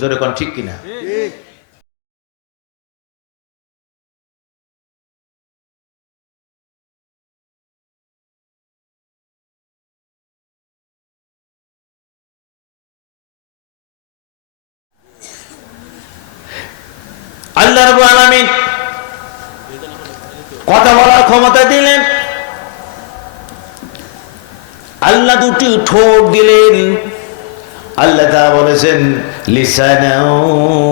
জোরে কোন ঠিক কিনা? আল্লাহ রাব্বুল আলামিন কথা বলার ক্ষমতা দিলেন, আল্লাহ দুটি ঠোঁট দিলেন। আল্লাহ তাআলা বলেছেন লিসানাও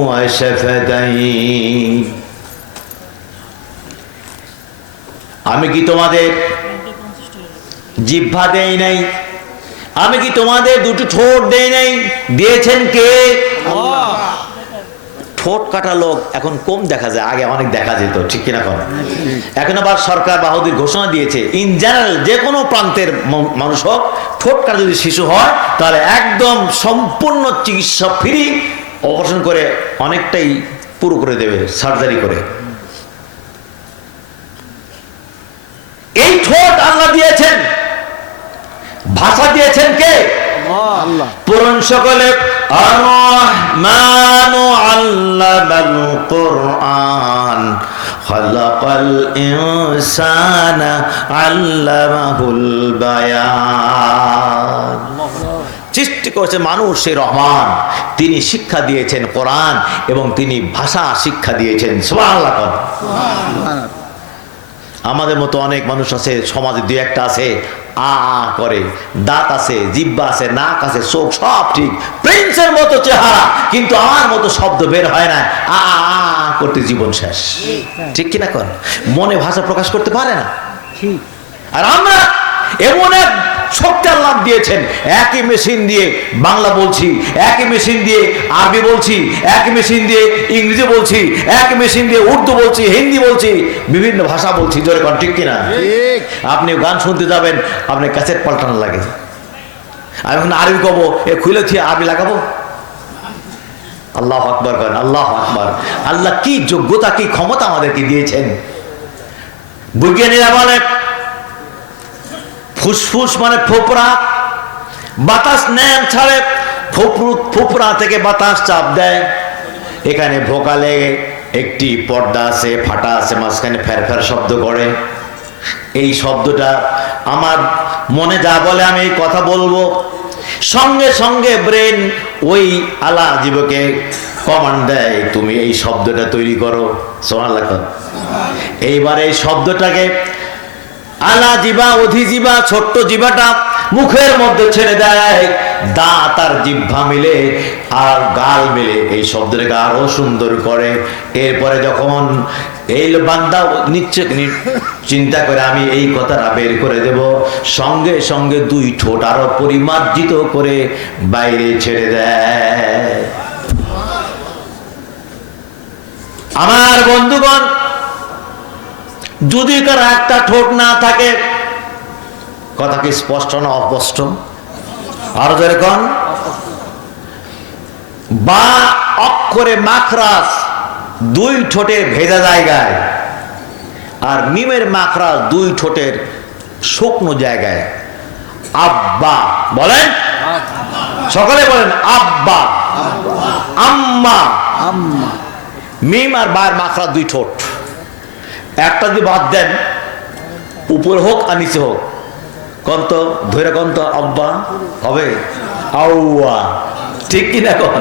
ওয়া শাফাতাইন। আমি কি তোমাদের জিহ্বা দেই নাই? আমি কি তোমাদের দুটি ঠোঁট দেই নাই? দিয়েছেন কে? আল্লাহ। ঠোঁট কাটা লোক এখন কম দেখা যায়, আগে অনেক দেখা যেত, ঠিক কিনা? এখন আবার সরকার বাহাদুর ঘোষণা দিয়েছে ইন জেনারেল যে কোনো প্রান্তের মানুষ হোক, ঠোঁট কাটা যদি শিশু হয় তাহলে একদম সম্পূর্ণ চিকিৎসা ফ্রি, অপারেশন করে অনেকটাই পুরো করে দেবে, সার্জারি করে। এই ঠোঁট আল্লাহ দিয়েছেন, ভাষা দিয়েছেন কে? আল্লাহ। পড়ুন সকলে, আর-রহমানু আল্লামাল কুরআন খালাকাল ইনসানা আল্লামাহুল বায়ান। সৃষ্টি করেছে মানুষ সে রহমান, তিনি শিক্ষা দিয়েছেন কোরআন এবং তিনি ভাষা শিক্ষা দিয়েছেন। সুবহানাল্লাহ। আমাদের মতো অনেক মানুষ আছে সমাজে, দুই একটা আছে আ আ করে, দাঁত আছে, জিহ্বা আছে, নাক আছে, চোখ সব ঠিক, প্রিন্সের মতো চেহারা, কিন্তু আমার মতো শব্দ বের হয় না, আ আ আ করতে জীবন শেষ, ঠিক কিনা? কর মনে ভাষা প্রকাশ করতে পারে না। আর আমরা এমন এক শক্তি আল্লাহ দিয়েছেন, একই মেশিন দিয়ে বাংলা বলছি, একই মেশিন দিয়ে আরবি বলছি, একই মেশিন দিয়ে ইংরেজি বলছি, একই মেশিন দিয়ে উর্দু বলছি, হিন্দি বলছি, বিভিন্ন ভাষা বলছি। জোরে কোন ঠিক কিনা? আপনি গান শুনতে যাবেন, আপনি ক্যাসেট পাল্টানো লাগে। আমি এখন আরবি কব, এ খুলেছি আরবি লাগাবো। আল্লাহু আকবার করেন, আল্লাহু আকবার। আল্লাহ কি যোগ্যতা, কি ক্ষমতা আমাদেরকে দিয়েছেন। বৈজ্ঞানিকরা বলে ফুসফুস মানে ফোপরা, বাতাস নেন ছাড়ে, ফোপরা থেকে বাতাস চাপ দেয়। এখানে ভোকালে একটি পর্দা আছে, ফাটা আছে, মাঝখানে ফ্যার ফ্যার শব্দ করে। এই শব্দটা আমার মনে যা বলে আমি এই কথা বলবো, সঙ্গে সঙ্গে ব্রেন ওই আলা জীবকে কমান্ড দেয়, তুমি এই শব্দটা তৈরি করো। সুবহানাল্লাহ। এইবার এই শব্দটাকে আলা জিবা, অধি জিবা, ছোট্ট জিবাটা মুখের মধ্যে ছেড়ে দেয়, দাঁত আর জিহ্বা মিলে আর গাল মিলে এই শব্দটাকে আরো সুন্দর করে। এরপরে যখন এই বান্দা নিচ্ছে চিন্তা করে আমি এই কথাটা বের করে দেব, সঙ্গে সঙ্গে দুই ঠোঁট আরো পরিমার্জিত করে বাইরে ছেড়ে দেয়। আমার বন্ধুগণ, যদি কার একটা ঠোঁট না থাকে, কথা কি স্পষ্ট না অস্পষ্ট? আরো যেরকম বা অক্ষরে মাখরাজ দুই ঠোঁটের ভেজা জায়গায়, আর মিমের মাখরাজ দুই ঠোঁটের শুকনো জায়গায়। আব্বা বলেন, সকলে বলেন আব্বা, আম্মা। মিম আর বার মাখরাজ দুই ঠোঁট, একটা যদি বাদ দেন, উপর হোক আর নিচে হোক, কন্ত ধরে কন্ত আব্বা হবে আউয়া, ঠিক কিনা? কন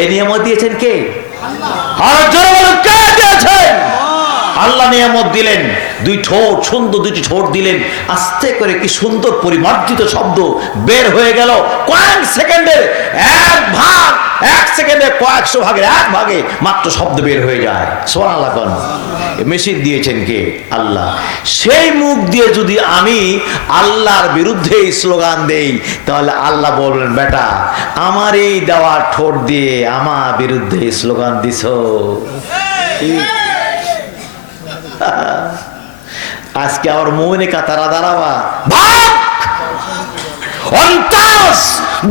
এই নিয়ামত দিয়েছেন কে? আল্লাহ নিয়ামত দিলেন, দুই ঠোঁট, সুন্দর দুটি ঠোঁট দিলেন। আস্তে করে কি সুন্দর পরিমার্জিত শব্দ বের হয়ে গেল কয়েক সেকেন্ডের এক ভাগ, এক সেকেন্ডে কয়েকশো ভাগের এক ভাগে মাত্র শব্দ বের হয়ে যায়। সুবহানাল্লাহ। কোন মেশিন দিয়েছেন কে? আল্লাহ। সেই মুখ দিয়ে যদি আমি আল্লাহর বিরুদ্ধে স্লোগান দেই, তাহলে আল্লাহ বলবেন, বেটা আমার এই দেওয়া ঠোঁট দিয়ে আমার বিরুদ্ধে স্লোগান দিছ। আজকে আমার মনে কাতারা দাঁড়াবা, ভাগ অন্তাস,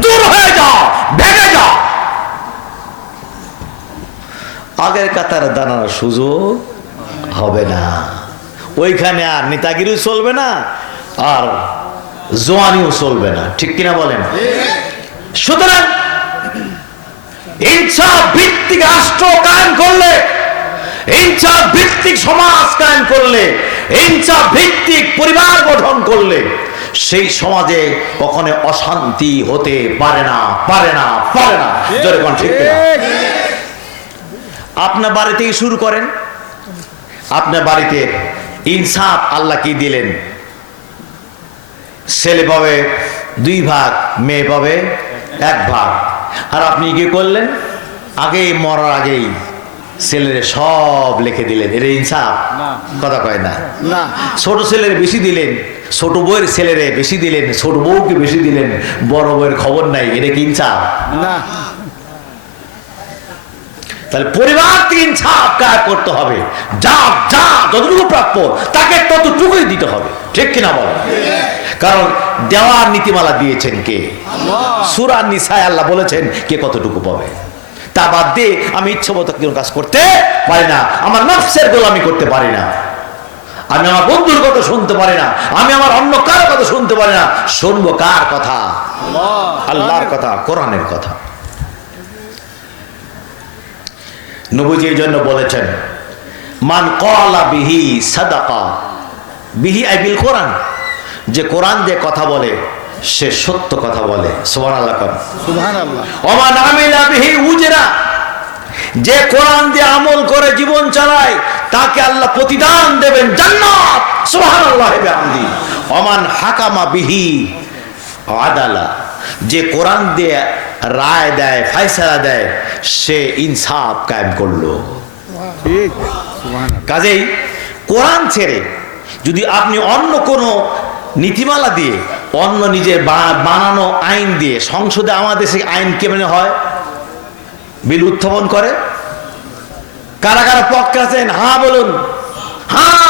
দূর হয়ে যাও, ভেঙে যাও। আগের কাতারে দাঁড়ানোর সুযোগ হবে না। ওইখানে আর নেতাগিরিও চলবে না, আর জোয়ানিও চলবে না, ঠিক কিনা বলেন? সুতরাং ইনসাফ ভিত্তিক রাষ্ট্র কায়েম করলে, ইনসাফ ভিত্তিক সমাজ কায়েম করলে, ইনসাফ ভিত্তিক পরিবার গঠন করলে সেই সমাজে কখনো অশান্তি হতে পারে না, পারে না, পারে না। জোরে কোন ঠিক কিনা? আপনার বাড়িতেই শুরু করেন। আপনার বাড়িতে ইনসাফ আল্লাহ কি দিলেন? ছেলে পাবে 2 ভাগ, মেয়ে পাবে 1 ভাগ। আর আপনি কি করলেন? আগেই মরার আগেই ছেলের সব লিখে দিলেন। এটা ইনসাফ? কথা কয় না। ছোট ছেলের বেশি দিলেন, ছোট বউয়ের ছেলেরে বেশি দিলেন, ছোট বউকে বেশি দিলেন, বড় বউয়ের খবর নাই। এটা কি ইনসাফ? না। তাহলে পরিবার থেকে ইনসাফ কাজ করতে হবে। যা যা যতটুকু প্রাপ্য তাকে ততটুকুই দিতে হবে, ঠিক কিনা বল? কারণ দেওয়ার নীতিমালা দিয়েছেন কে? সূরা নিসায় আল্লাহ বলেছেন কে কতটুকু পাবে। তা বাদ দিয়ে আমি ইচ্ছে মতো কোনো কাজ করতে পারি না, আমার নফসের গোলামি করতে পারি না, আমি আমার বন্ধুর কথা শুনতে পারি না, আমি আমার অন্য কার কথা শুনতে পারি না। শুনবো কার কথা? আল্লাহর কথা, কোরআনের কথা। নবীজি এই জন্য বলেছেন মান ক্বালা বিহি সাদাকা, বিহি আই বিল কোরআন, যে কোরআন দিয়ে কথা বলে সে সত্য কথা বলে। সুবহানাল্লাহ, সুবহানাল্লাহ। ওয়া মান আমিলা বিহি উজরা, যে কোরআন দিয়ে আমল করে জীবন চালায় তাকে আল্লাহ প্রতিদান দেবেন জান্নাত। সুবহানাল্লাহ বিহামদি। ওয়া মান হাকামা বিহি আদালা, যে কোরআন দিয়ে রায় দেয়, ফয়সালা দেয়, সে ইনসাফ কায়েম করলো। ঠিক। কাজেই কোরআন ছেড়ে যদি আপনি অন্য কোনো নীতিমালা দিয়ে, অন্য নিজের বানানো আইন দিয়ে, সংসদে আমাদের দেশে আইন কেমন হয়? বিল উত্থাপন করে। কারা কারা পক্ষে আছেন? হ্যাঁ বলুন। হ্যাঁ,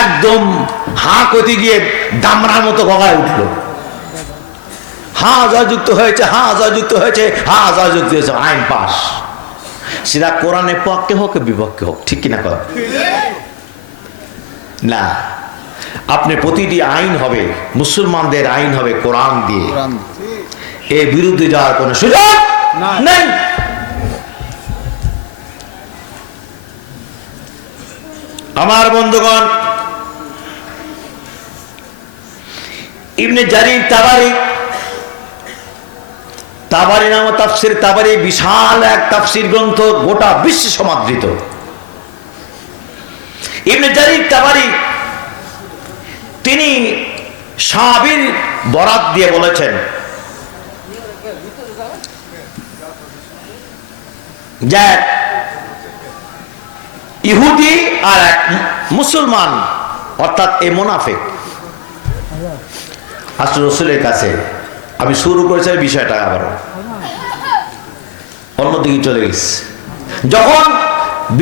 একদম হাঁ করতে গিয়ে দামড়ার মতো গগায় উঠলো। হ্যাঁ জয়যুক্ত হয়েছে, হ্যাঁ জয়যুক্ত হয়েছে, হ্যাঁ জয়যুক্ত হয়েছে, আইন পাস। সেটা কোরআনের পক্ষে হোক বিপক্ষে হোক, ঠিক কিনা কর না? আপনি প্রতিটি আইন হবে, মুসলমানদের আইন হবে কোরআন দিয়ে। এর বিরুদ্ধে যাওয়ার কোনো সুযোগ নেই। আমার বন্ধুগণ, ইবনে জারির তাবারি, তাবারি নাম তাফসির তাবারি, বিশাল এক তাফসির গ্রন্থ, গোটা বিশ্বে সমাদৃত। ইবনে জারির তাবারি তিনি সাহাবীর বরাত দিয়ে বলেছেন যে ইহুদি আর এক মুসলমান, অর্থাৎ এ মুনাফিক আসলে রাসূলের কাছে। আমি শুরু করেছি বিষয়টা আবার অন্যদিকে চলে গেছে। যখন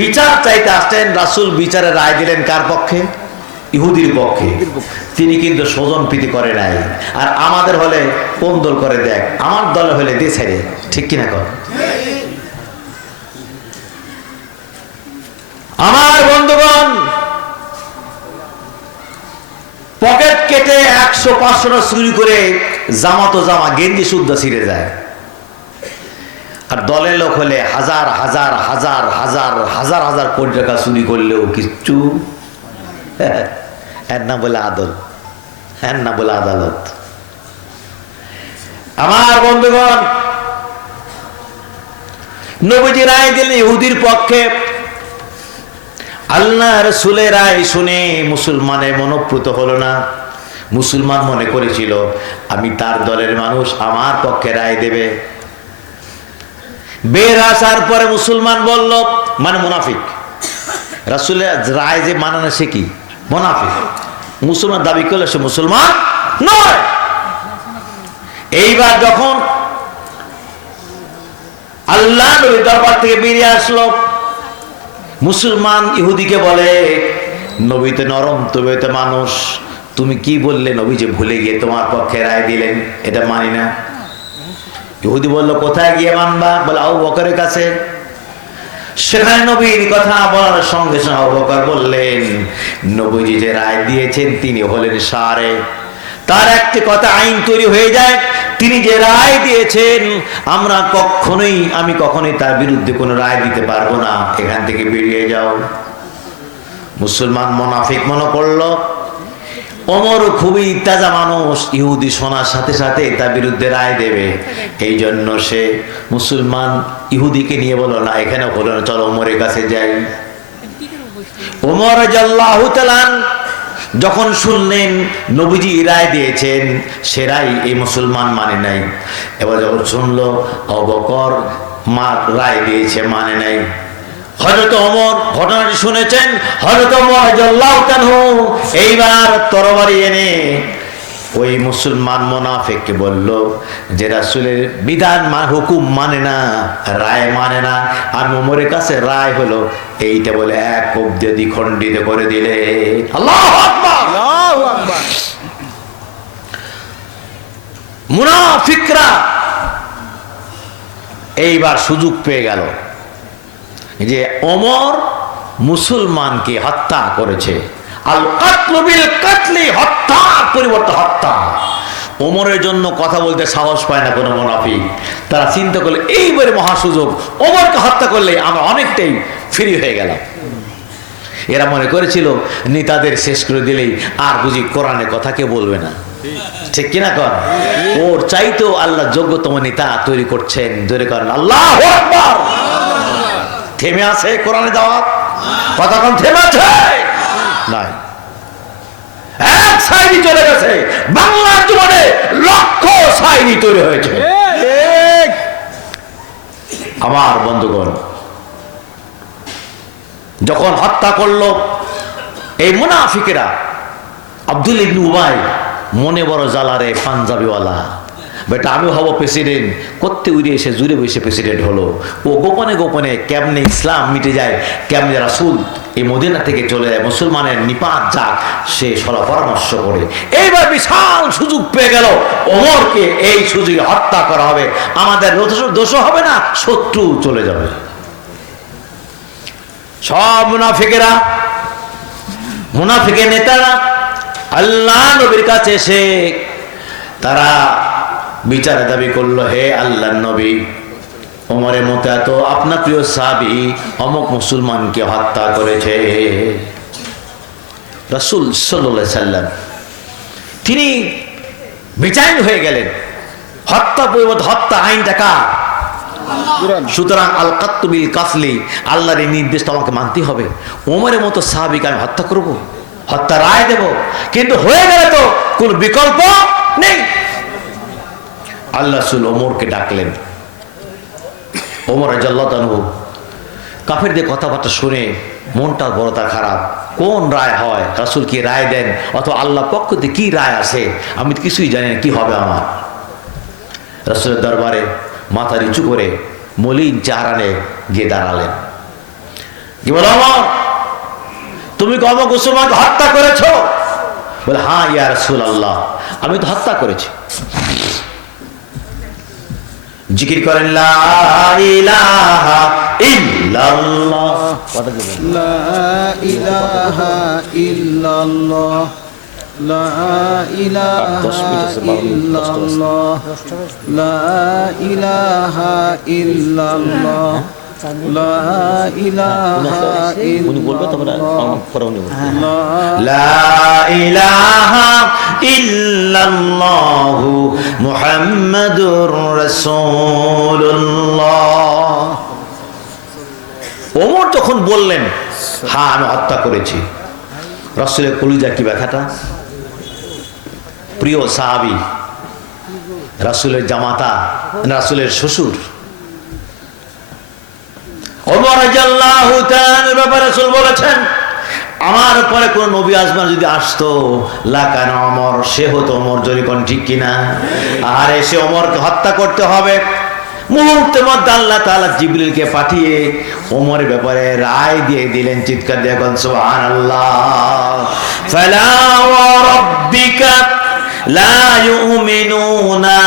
বিচার চাইতে আসতেন, রাসূল বিচারে রায় দিলেন কার পক্ষে? ইহুদির পক্ষে। তিনি কিন্তু স্বজন প্রীতি করে নাই। আর আমাদের হলে কোন দল করে? দেখ, আমার দলে হলে দে ছেড়ে, ঠিক কিনা কর? আমার বন্ধুগণ, পকেট কেটে 100-500 চুরি করে জামা তো জামা, গেঞ্জি শুদ্ধ ছিঁড়ে যায়। আর দলের লোক হলে হাজার হাজার হাজার হাজার হাজার হাজার কোটি টাকা চুরি করলেও কিচ্ছু, এর না বলে আদল, এর না বলে আদালত। আমার বন্ধুগণ, নবীজি রায় দিলেন ইহুদির পক্ষে। আল্লাহ রাসূলের রায় শুনে মুসলমানের মনোপ্রত হলো না। মুসলমান মনে করেছিল আমি তার দলের মানুষ, আমার পক্ষে রায় দেবে। বের আসার পরে মুসলমান বলল, মানে মুনাফিক, রাসূলের রায় যে মানে না সে কি? মুনাফিক। মুসলমান দাবি করলে সে মুসলমান নয়। এইবার যখন আল্লাহ নবীর দরবার থেকে বেরিয়ে আসলো, মুসলমান ইহুদিকে বলে, নবী তো নরম, তবে তো মানুষ, তুমি কি বললে? নবী যে ভুলে গিয়ে তোমার পক্ষে রায় দিলেন, এটা মানি না। ইহুদি বলল, কোথায় গিয়ে মানবা? বলে আবু বকরের কাছে। সেখানে নবীর কথা বলার সঙ্গে সঙ্গে আবু বকর বললেন, নবীজি যে রায় দিয়েছেন তিনি হলেন সারে, তার একটি কথা আইন তৈরি হয়ে যায়, তিনি যে রায় দিয়েছেন আমি কখনোই তার বিরুদ্ধে কোনো রায় দিতে পারবো না, এখান থেকে বেরিয়ে যাও। মুসলমান মুনাফিক মনে করলো ওমর খুবই তাজা মানুষ, ইহুদি শোনার সাথে সাথে তার বিরুদ্ধে রায় দেবে, এই জন্য সে মুসলমান ইহুদিকে নিয়ে বলল না, এখানে হলো না, চলো ওমরের কাছে যাই। ওমর রাদিয়াল্লাহু তাআলা যখন শুনলেন নবীজি রায় দিয়েছেন, সে রায় এই মুসলমান মানে নাই। এবার যখন শুনলো আবু বকর রায় দিয়েছে, মানে নাই। হযরত ওমর ঘটনাটি শুনেছেন, হযরত ওমর রাদিয়াল্লাহু তাআলা এইবার তরবারি এনে ওই মুসলমান মুনাফিককে বলল যে রাসূলের বিধান হুকুম মানে না, রায় মানে না, আমি ওমরের কাছে রায় হলো এইটা বলে এক কোপ দিয়ে দ্বিখণ্ডিত করে দিলে। আল্লাহু আকবার, আল্লাহু আকবার। মুনাফিকরা এইবার সুযোগ পেয়ে গেল যে ওমর মুসলমানকে হত্যা করেছে। আল কাতলু বিল কাতলি, হত্যার পরিবর্তে হত্যা। ওমরের জন্য কথা বলতে সাহস পায় না কোনো মুনাফিক। তারা চিন্তা করলে এইবারে মহা সুযোগ, ওমরকে হত্যা করলে আমরা অনেকটাই ফ্রি হয়ে গেলাম। এরা মনে করেছিল নেতাদের শেষ করে দিলেই আর বুঝি কোরআনের কথা কেউ বলবে না, ঠিক কিনা কর? ওর চাইতেও আল্লাহ যোগ্যতম নেতা তৈরি করছেন। জোরে করেন আল্লাহু আকবার। থেমে আছে কোরআনে দাওয়াত? কতক্ষণ থেমে আছে? নাই, এক সাইনি চলে গেছে। বাংলার জীবনে লক্ষ সাইনি তৈরি হয়েছে। আমার বন্ধুগণ, যখন হত্যা করলো এই মুনাফিকেরা, আব্দুল ইবনে উবাই মনে বড় জ্বালারে, পাঞ্জাবিওয়ালা, বেটা আমি হব প্রেসিডেন্ট করতে উড়ে এসে জুড়ে বসে প্রেসিডেন্ট হলো। ও গোপনে গোপনে কেমনে ইসলাম মিটে যায়, কেমনে রাসূল এই মদিনা থেকে চলে যায়, মুসলমানের নিপাত যাক, সে সলা পরামর্শ করে। এইবার বিশাল সুযোগ পেয়ে গেল, ওমরকে এই সুযোগে হত্যা করা হবে, আমাদের দোষ হবে না, শত্রু চলে যাবে। সব মুনাফিকের নেতারা আল্লাহ নবীর কাছে এসে তারা বিচার দাবি করলো, হে আল্লাহর নবী, ওমরের মতো এত আপনার প্রিয় সাহাবী অমুক মুসলমানকে হত্যা করেছে। রাসূল সাল্লাল্লাহু আলাইহি সাল্লাম তিনি বেচैन হয়ে গেলেন। হত্যা পরিবর্তে হত্যা আইনটা কার? সুতরাং আল কাতলু বিল কাতলি, আল্লাহর এই নির্দেশ তো আমাকে মানতে হবে। ওমরের মতো সাহাবীকে আমি হত্যা করব, হত্যা রায় দেব, কিন্তু হয়ে গেলে তো কোন বিকল্প নেই। আল্লাহ রাসূল ওমরকে ডাকলেন। ওমর রাদিয়াল্লাহু আনহু কাফেরদের কথাবার্তা শুনে মনটা বড় তার খারাপ। কোন রায় হয়, রাসূল কি রায় দেন, অথবা আল্লাহ পক্ষ থেকে কি রায় আসে, আমি তো কিছুই জানি না, কি হবে আমার। রাসূলের দরবারে মাথা নিচু করে মলিন চেহারানে গিয়ে দাঁড়ালেন। কি বলো ওমর, তুমি কি অমুক মুসলমানকে হত্যা করেছো? বলে হ্যাঁ ইয়া রাসূলুল্লাহ, আমি তো হত্যা করেছি। জিকির করেন লা ইলাহা ইল্লাল্লাহ, লা ইলাহা ইল্লাল্লাহ, লা ইলাহা ইল্লাল্লাহ, লা ইলাহা ইল্লাল্লাহ, লা ইলাহা ইল্লাল্লাহ, লা ইলাহা ইল্লাল্লাহ মুহাম্মাদুর রাসূলুল্লাহ। ওমর যখন বললেন হ্যাঁ আমি হত্যা করেছি, রাসূলের কলিজা কি ব্যথাটা। প্রিয় সাহাবী, রাসূলের জামাতা, রাসূলের শ্বশুর ওমর রাদিয়াল্লাহু তাআলার ব্যাপারে রাসূল বলেছেন, আমার পরে কোন নবী আসমান যদি আসতো লাকানা ওমর, সে হতো ওমর। যদি কোন ঠিক কিনা? আর এসে ওমরকে হত্যা করতে হবে। মুহূর্তের মধ্যে আল্লাহ তাআলা জিবরিলকে পাঠিয়ে ওমরের ব্যাপারে রায় দিয়ে দিলেন। চিৎকার দিয়ে বলেন সুবহানাল্লাহ। ফালা ওয়া রাব্বিকা লা ইউমিনুনা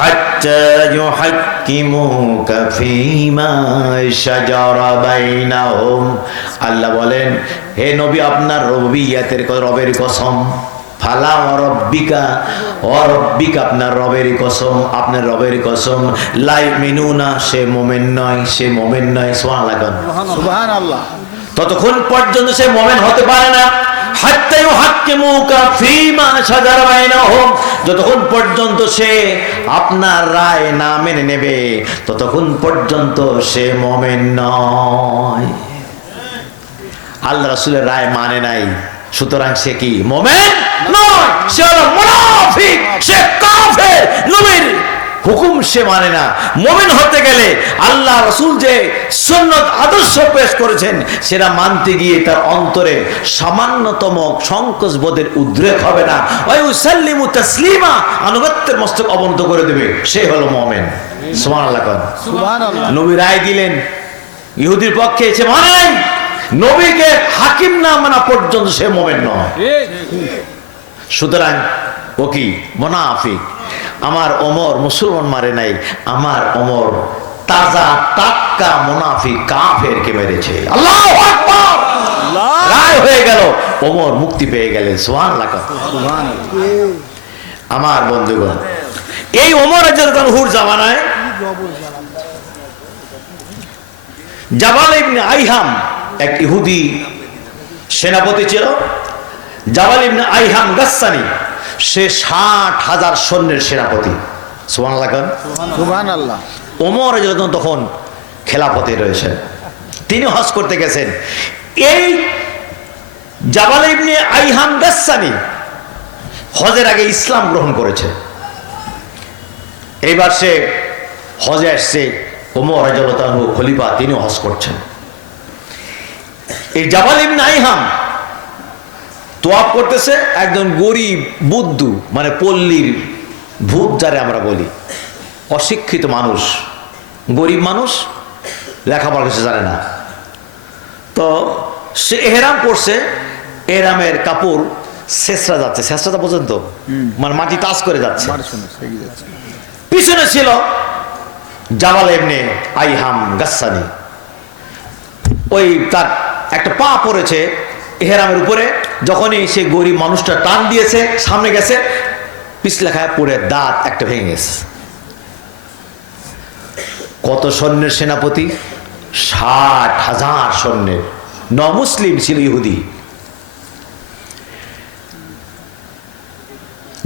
হাত্তা ইউহাক্কিমুকা ফীমা শাজারা বাইনাহুম। আল্লাহ বলেন, হে নবী, আপনার রবিয়াতের রবের কসম, ফালা ওয়ারাব্বিকা ওয়ারাব্বিকা, আপনার রবেরই কসম, আপনার রবেরই কসম, লা ইউমিনুনা, সে মুমিন নয়, সে মুমিন নয়। সুবহানাল্লাহ, সুবহানাল্লাহ। ততক্ষণ পর্যন্ত সে মুমিন হতে পারে না, হাত্তা ইউহাক্কিমুকা ফীমা শাজারা বাইনাহুম, যতক্ষণ পর্যন্ত সে আপনার রায় না মেনে নেবে ততক্ষণ পর্যন্ত সে মুমিন নয়। আল্লাহ রাসূলের রায় মানে নাই, সুতরাং সে কি মুমিন নয়, সে হলো মুনাফিক, সে কাফের, নবীর হুকুম সে মানে না। মুমিন হতে গেলে আল্লাহ রাসূল যে সুন্নাত আদর্শ পেশ করেছেন সেটা মানতে গিয়ে তার অন্তরে সামান্যতম সংকোচ বোধের উদ্রেক হবে না, ওয়া ইউসাল্লিমু তাসলিমা, আনুগত্যের মস্তক অবনত করে দেবে, সে হলো মুমিন। সুবহানাল্লাহ, সুবহানাল্লাহ। নবী রায় দিলেন, ইহুদির পক্ষে সে মানে নাই, নবীকে হাকিম না মানা পর্যন্ত সে মুমিন নয়। সুতরাং ও কি মুনাফিক। আমার ওমর মুসলমান মারে নাই, আমার ওমর তাজা টাটকা মুনাফিক কাফেরকে মেরেছে। আল্লাহু আকবার, রায় হয়ে গেল, ওমর মুক্তি পেয়ে গেলেন। সুবহানাল্লাহ, সুবহানাল্লাহ। আমার বন্ধুগণ, এই ওমর রাদিয়াল্লাহু আনহুর জামানায় জাবাল ইবনে আইহাম এক ইহুদি সেনাপতি ছিল। জাবাল ইবনে আইহাম গাসসানি, সে 60,000 সৈন্যের সেনাপতি। সুবহানাল্লাহ, সুবহানাল্লাহ। ওমর রাদিয়াল্লাহু তখন খেলাফতে রয়েছেন, তিনি হজ করতে গেছেন। এই জাবাল ইবনে আইহাম গাসসানি হজের আগে ইসলাম গ্রহণ করেছে। এইবার সে হজে আসছে, ওমর রাদিয়াল্লাহু তাআলা খলিফা, তিনি হজ করছেন। এই জাবাল ইবনে আইহাম তোয়াফ করতেছে, একজন গরিব বুদ্ধু, মানে পল্লীর ভূত যারে আমরা বলি, অশিক্ষিত মানুষ, গরিব মানুষ, লেখাপড়া কিছু জানে না, তো সে এহরাম পড়ছে, এহরামের কাপড় শেষরা যাচ্ছে, শেষরা পর্যন্ত মানে মাটি টাচ করে যাচ্ছে। পিছনে ছিল জাবাল ইবনে আইহাম গাসসানি, ওই তার একটা পা পড়েছে এহরামের উপরে, যখনই সে গরিব মানুষটা টান দিয়েছে, সামনে গেছে, পিছলে খায় পড়ে দাঁত একটা ভেঙে গেছে। কত সৈন্যের সেনাপতি? 60,000 সৈন্যের, মুসলিম ছিল ইহুদি।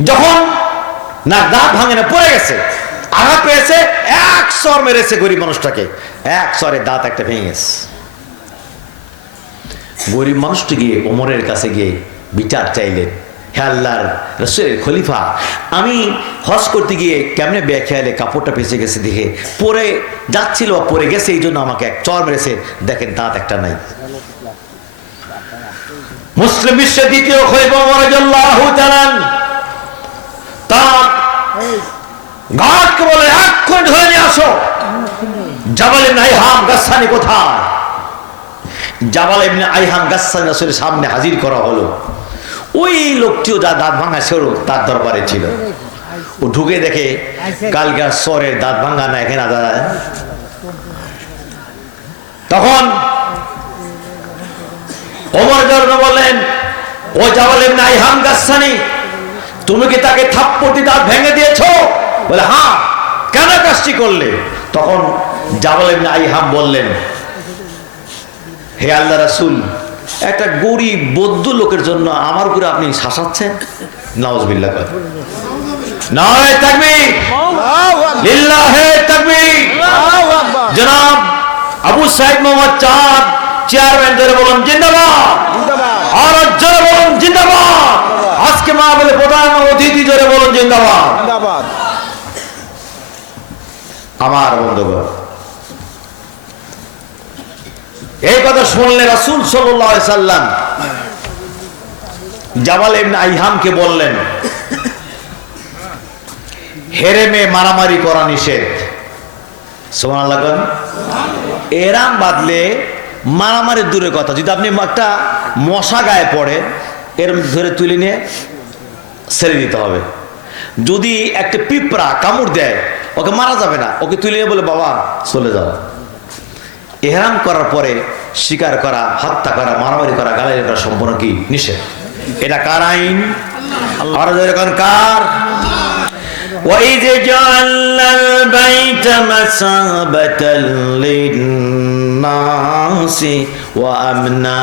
যখন না দাঁত ভাঙে না, পড়ে গেছে, আঘাত পেয়েছে, এক সর মেরেছে গরিব মানুষটাকে, এক সরে দাঁত একটা ভেঙে গেছে। গরিব মানুষটি গিয়ে ওমরের কাছে গিয়ে বিচার চাইলেন, হে আল্লাহর রাসূলের খলিফা, আমি হজ করতে গিয়ে কেমনে বেখেয়ালে কাপড়টা পেঁচে গেছে, দেখে পরে যাচ্ছিল, পরে গেছে, এই জন্য আমাকে এক চর মেরেছে, দেখেন দাঁত একটা নাই। মুসলিম বিশ্বের দ্বিতীয় খলিফা ওমর রাদিয়াল্লাহু তাআলা তার গার্ডকে বলে, এক্ষুনি ধরে নিয়ে আসো জাবাল ইবনে আইহাম গাসসানি কোথায়। জাবাল ইবনে আইহাম গাসসানি রাসূলের সামনে হাজির করা হলো। ওই লোকটিও যা দাঁত ভাঙা ছিল তার দরবারে ছিল। ও ঢুকে দেখে কালকার সরের দাঁত ভাঙা না, এখানে দাঁড়ায়। তখন ওমর জর্ণ বললেন, ও জাবাল ইবনে আইহাম গাসসানি, তুমি কি তাকে থাপ্পড় দিয়ে দাঁত ভেঙে দিয়েছো? বলে হ্যাঁ। কেন কাজটি করলে? তখন জাবাল ইবনে আইহাম বললেন, হে আল্লাহ রাসূল, একটা গরিব বৌদ্ধ লোকের জন্য আমার উপরে আপনি শাসাচ্ছেন। নাউজুবিল্লাহ। নারে তাকবীর, লিল্লাহে তাকবীর। জনাব আবু সাইদ মোহাম্মদ চাঁদ চেয়ারম্যান ধরে বলুন জিন্দাবাদ, আর জোরে বলুন জিন্দাবাদ। আজকে মা বলে প্রধান অতিথি জোরে বলুন জিন্দাবাদ। আমার বন্ধুগণ, এই কথা শুনলে রাসূল সাল্লাল্লাহু আলাইহি সাল্লাম জাবাল ইবনে আইহামকে বললেন, হেরেমে মারামারি করা নিষেধ। সুবহানাল্লাহ। এরাম বাদলে মারামারি দূরের কথা, যদি আপনি একটা মশা গায়ে পড়ে এরম ধরে তুলে নিয়ে ছেড়ে দিতে হবে। যদি একটা পিঁপড়া কামড় দেয়, ওকে মারা যাবে না, ওকে তুলে নিয়ে বলে বাবা চলে যাও। ইহরাম করার পরে শিকার করা, হত্যা করা, মারামারি করা, গালাগালি করা সম্পূর্ণ কি নিষেধ। এটা কার আইন? আর যখন কার وَإِذْ جَعَلْنَا الْبَيْتَ مَثَابَةً لِلنَّاسِ وَأَمْنًا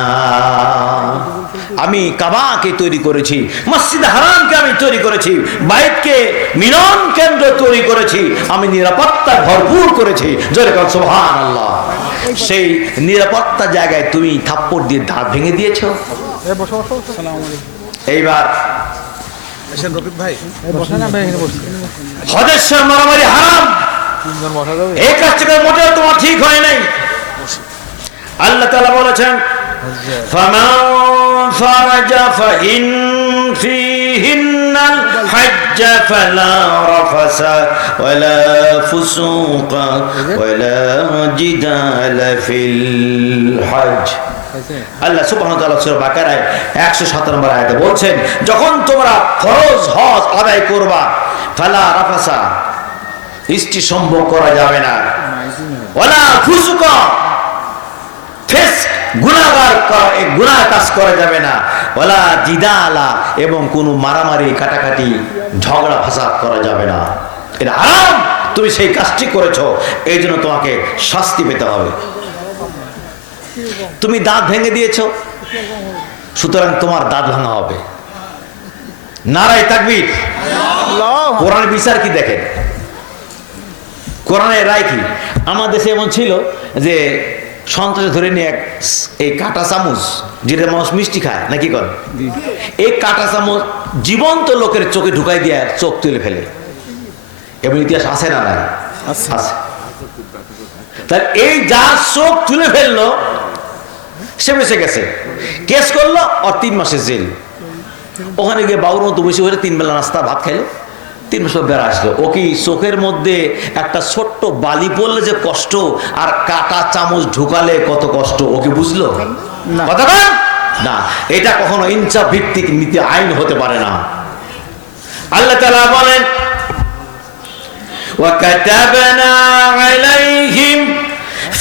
আমি কাবাকে তৈরি করেছি, মসজিদ হারামকে আমি তৈরি করেছি, বাইতকে মিলন কেন্দ্র তৈরি করেছি, আমি নিরাপত্তা ভরপুর করেছি। জোরে বল সুবহানাল্লাহ। সেই নিরাপত্তা জায়গায় তুমি থাপ্পড় দিয়ে দাঁত ভেঙে দিয়েছো। এইবার হজের সময় মারামারি হারাম, এই কাজটা মোটেও তোমার ঠিক হয় নাই। আল্লাহ তাআলা বলেছেন ফামান ফারাজা ফাইন ফিহিন্নাল হজ্জ ফালা রাফাসা ওয়ালা ফুসুকা ওয়ালা জিদালা ফিল হজ্জ। আল্লাহ সুবহানাহু ওয়া তাআলা সূরা বাকারায় 117 নম্বর আয়াতে বলছেন, যখন তোমরা ফরজ হজ আদায় করবা ফালা রাফাসা, স্ত্রী সম্ভোগ করা যাবে না, ওয়ালা ফুসুকা, গুনাহ কাজ করা যাবে না, ওয়ালা জিদালা, এবং কোনো মারামারি কাটাকাটি ঝগড়া ফাসাদ করা যাবে না। এটা হারাম, তুমি সেই কাজটি করেছো, এই জন্য তোমাকে শাস্তি পেতে হবে। তুমি দাঁত ভেঙে দিয়েছো, সুতরাং তোমার দাঁত ভাঙা হবে। নারায়ে তাকবীর। কোরআনের বিচার কি দেখেন, কোরআনের রায় কি? আমার দেশে এমন ছিল যে সন্ত্রাসে ধরে নিয়ে এই কাঁটা চামচ, যেটা মানুষ মিষ্টি খায় নাকি কর, এই কাঁটা চামচ জীবন্ত লোকের চোখে ঢুকাই দিয়ে চোখ তুলে ফেলে। এবং ইতিহাস আছে না? নাই, আছে। তার এই যার চোখ তুলে ফেললো সে বেঁচে গেছে, কেস করলো আর 3 মাসের জেল। ওখানে গিয়ে বাবুর মতো বসে বসে 3 বেলা নাস্তা ভাত খাইলো, 3 মাস বেড়া আসলো। ও কি চোখের মধ্যে একটা ছোট্ট বালি পড়লে যে কষ্ট, আর কাটা চামচ ঢুকালে কত কষ্ট, ও কি বুঝলো? কথা না, এটা কখনো ইনসাফ ভিত্তিক নীতি আইন হতে পারে না। আল্লাহ তাআলা বলেন وَكَتَبْنَا عَلَيْهِمْ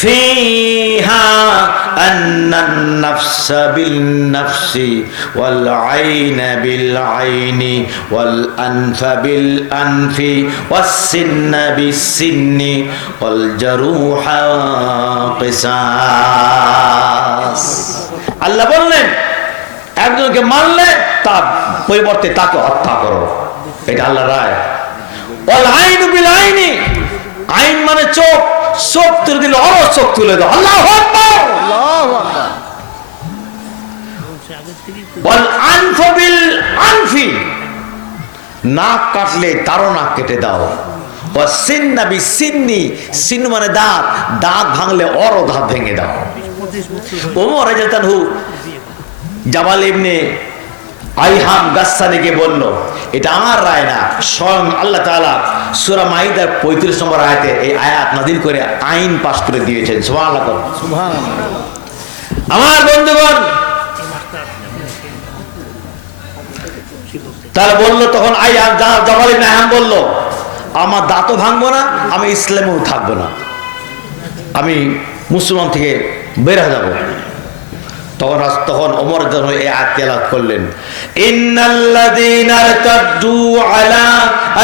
فِيهَا أَنَّ النَّفْسَ بِالنَّفْسِ وَالْعَيْنَ بِالْعَيْنِ وَالْأَنْفَ بِالْأَنْفِ وَالسِّنَّ بِالسِّنِّ وَالْجَرُوحَ قِصَاص। আল্লাহ বললেন একজনকে মারলে তার পরিবর্তে তাকে হত্যা করো, এটা আল্লাহর রায়। আইন বিল আইনি, আইন মানে চোখ, চোখ তুলে দিলে আরো চোখ তুলে দাও। আল্লাহু আকবার। ওয়াল আনফ বিল আনফি, নাক কাটলে তারও নাক কেটে দাও। ওয়াস সিন্না বিস সিন্নি, সিন মানে দাঁত, দাঁত ভাঙলে আরো দাঁত ভেঙে দাও। ওমর রাদিয়াল্লাহু জাবাল ইবনে আইহাম গাসসানিকে বলল, এটা আমার রায় না, স্বয়ং আল্লাহ তাআলা সূরা মাইদার 35 নম্বর আয়াতে এই আয়াত নাযিল করে আইন পাশ করে দিয়েছেন। সুবহানাল্লাহ, সুবহানাল্লাহ। আমার বন্ধুগণ, তারা বলল তখন জাবাল ইবনে আইহাম বলল, আমার দাঁতও ভাঙবো না, আমি ইসলামেও থাকবো না, আমি মুসলমান থেকে বের হয়ে যাবো। তখন ওমর যখন এই আয়াত তেলাওয়াত করলেন, ইন্নাল্লাযীনা ইরতাদ্দু আলা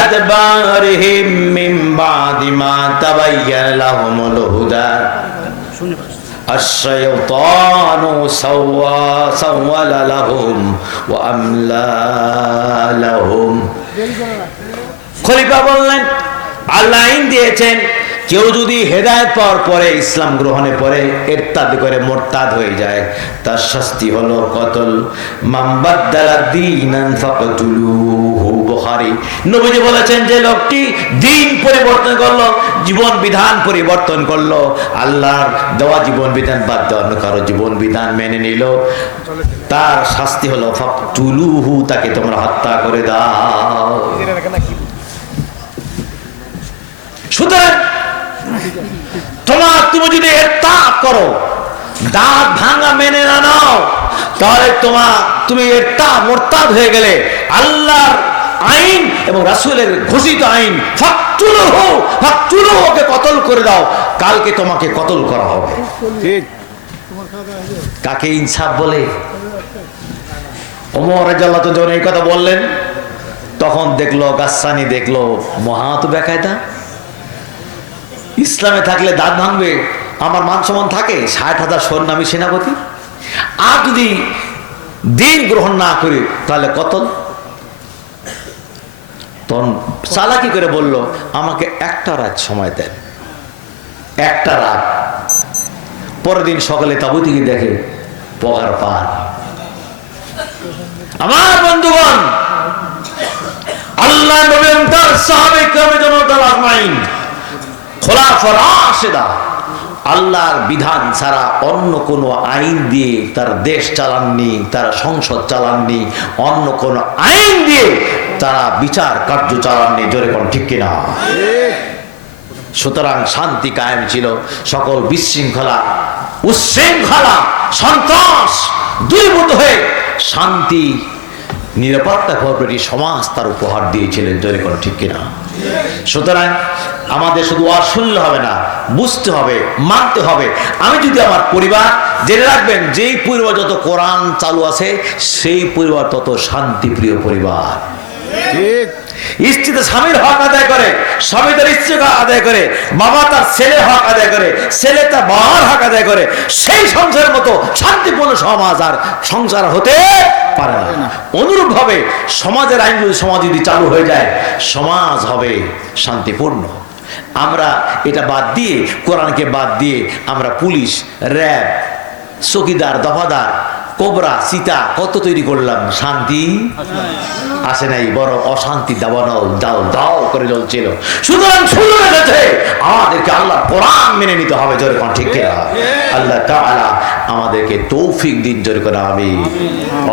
আদবারিহিম মিন বাদি মা তাবায়্যানা লাহুমুল হুদা আশ-শাইতানু সাওয়ালা লাহুম ওয়া আমলা লাহুম। খলিফা বললেন, আল্লাহ আইন দিয়েছেন, কেউ যদি হেদায়েত পাওয়ার পরে ইসলাম গ্রহণের পরে ইরতাদ করে মুরতাদ হয়ে যায়, তার শাস্তি হলো কতল। মান বাদদালা দীনান ফাকতুলুহু। বুখারী। নবীজি বলেছেন, যে লোকটি দ্বীন পরিবর্তন করলো, জীবন বিধান পরিবর্তন করলো, আল্লাহর দেওয়া জীবন বিধান বাদ দিয়ে অন্য কারো জীবন বিধান মেনে নিল, তার শাস্তি হলো ফাকতুলুহু, তাকে তোমরা হত্যা করে দাও। সুতরাং তুমি যদি ইরতাদ করো, দাঁত ভাঙা মেনে না নাও, তাহলে তুমি ইরতাদ মুরতাদ হয়ে গেলে আল্লাহর আইন এবং রাসূলের ঘোষিত আইন ফাকতুলুহুকে কতল করে দাও, কালকে তোমাকে কতল করা হবে। ঠিক। কাকে ইনসাফ বলে? ওমর রাদিয়াল্লাহু তাআলা যখন এই কথা বললেন, তখন দেখলো গাসসানি দেখলো মহা তো বেকায়দা, ইসলামে থাকলে দাঁত ভাঙবে, আমার মান সম্মান থাকে, 60,000 সৈন্যী সেনাপতি, আর যদি দিন গ্রহণ না করি তাহলে কতল। তখন চালাকি করে বলল, আমাকে একটা রাত সময় দেন, একটা রাত। পরের দিন সকালে তাবুতে গিয়ে দেখে পগার পার। আমার বন্ধুগণ, আল্লাহ নবী এবং তার সাহাবায়ে কেরামের জন্য তার আজমাইন খোলাফা রাশিদা আল্লাহর বিধান ছাড়া অন্য কোনো আইন দিয়ে তার দেশ চালাননি, তারা সংসদ চালাননি, অন্য কোনো আইন দিয়ে তারা বিচার কার্য চালাননি। জোরে কোন ঠিক কিনা? সুতরাং শান্তি কায়েম ছিল। সকল বিশৃঙ্খলা, উচ্ছৃঙ্খলা, সন্ত্রাস দূরীভূত হয়ে শান্তি, নিরাপত্তা ভরপুর সমাজ তার উপহার দিয়েছিলেন। জোরে কোন ঠিক কিনা? সুতরাং আমাদের শুধু ওয়াজ শুনলে হবে না, বুঝতে হবে, মানতে হবে। আমি যদি আমার পরিবার, জেনে রাখবেন যেই পরিবার যত কোরআন চালু আছে সেই পরিবার তত শান্তিপ্রিয় পরিবার। ঠিক। স্ত্রী তো স্বামীর হক আদায় করে, স্বামী তার স্ত্রীর হক আদায় করে, বাবা তার ছেলের হক আদায় করে, ছেলে তার বাবার হক আদায় করে, সেই সংসারের মতো শান্তিপূর্ণ সমাজ আর সংসার হতে পারে না। অনুরূপ ভাবে সমাজের আইনগুলো সমাজ যদি চালু হয়ে যায়, সমাজ হবে শান্তিপূর্ণ। আমরা এটা বাদ দিয়ে, কোরআনকে বাদ দিয়ে আমরা পুলিশ, র্যাব, চকিদার, দফাদার, কোবরা, সীতা কত তৈরি করলাম, শান্তি আসে নাই, বড় অশান্তি দাবানল দাও দাও করে জ্বলছিল। সুতরাং সুযোগ এসেছে, আমাদেরকে আল্লাহ কোরআন মেনে নিতে হবে। জোরে কোন ঠিক কিনা? আল্লাহ তাআলা আমাদেরকে তৌফিক দিন। জোরে কোন আমিন।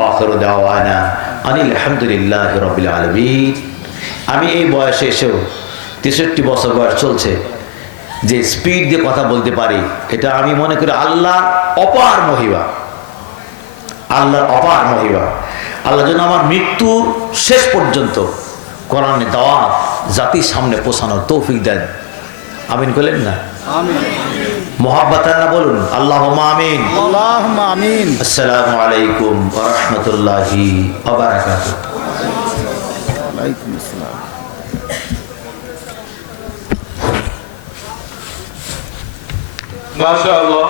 আখিরু দাওয়ানা আনিল হামদুলিল্লাহি রাব্বিল আলামিন। আমি এই বয়সে এসেও 63 বছর বয়স চলছে, যে স্পিড দিয়ে কথা বলতে পারি, এটা আমি মনে করি আল্লাহর অপার মহিমা। আল্লাহর অপার মহিমা। আল্লাহ যেন আমার মৃত্যুর শেষ পর্যন্ত কোরআনের দাওয়াত জাতির সামনে পৌঁছানোর তৌফিক দেন। আমিন বলেন না? আমিন। মোহাব্বতান না বলুন আল্লাহুম্মা আমিন। আল্লাহুম্মা আমিন। আসসালামু আলাইকুম ওয়া রাহমাতুল্লাহি ওয়া বারাকাতুহু। ওয়ালাইকুম আসসালাম। মাশাআল্লাহ।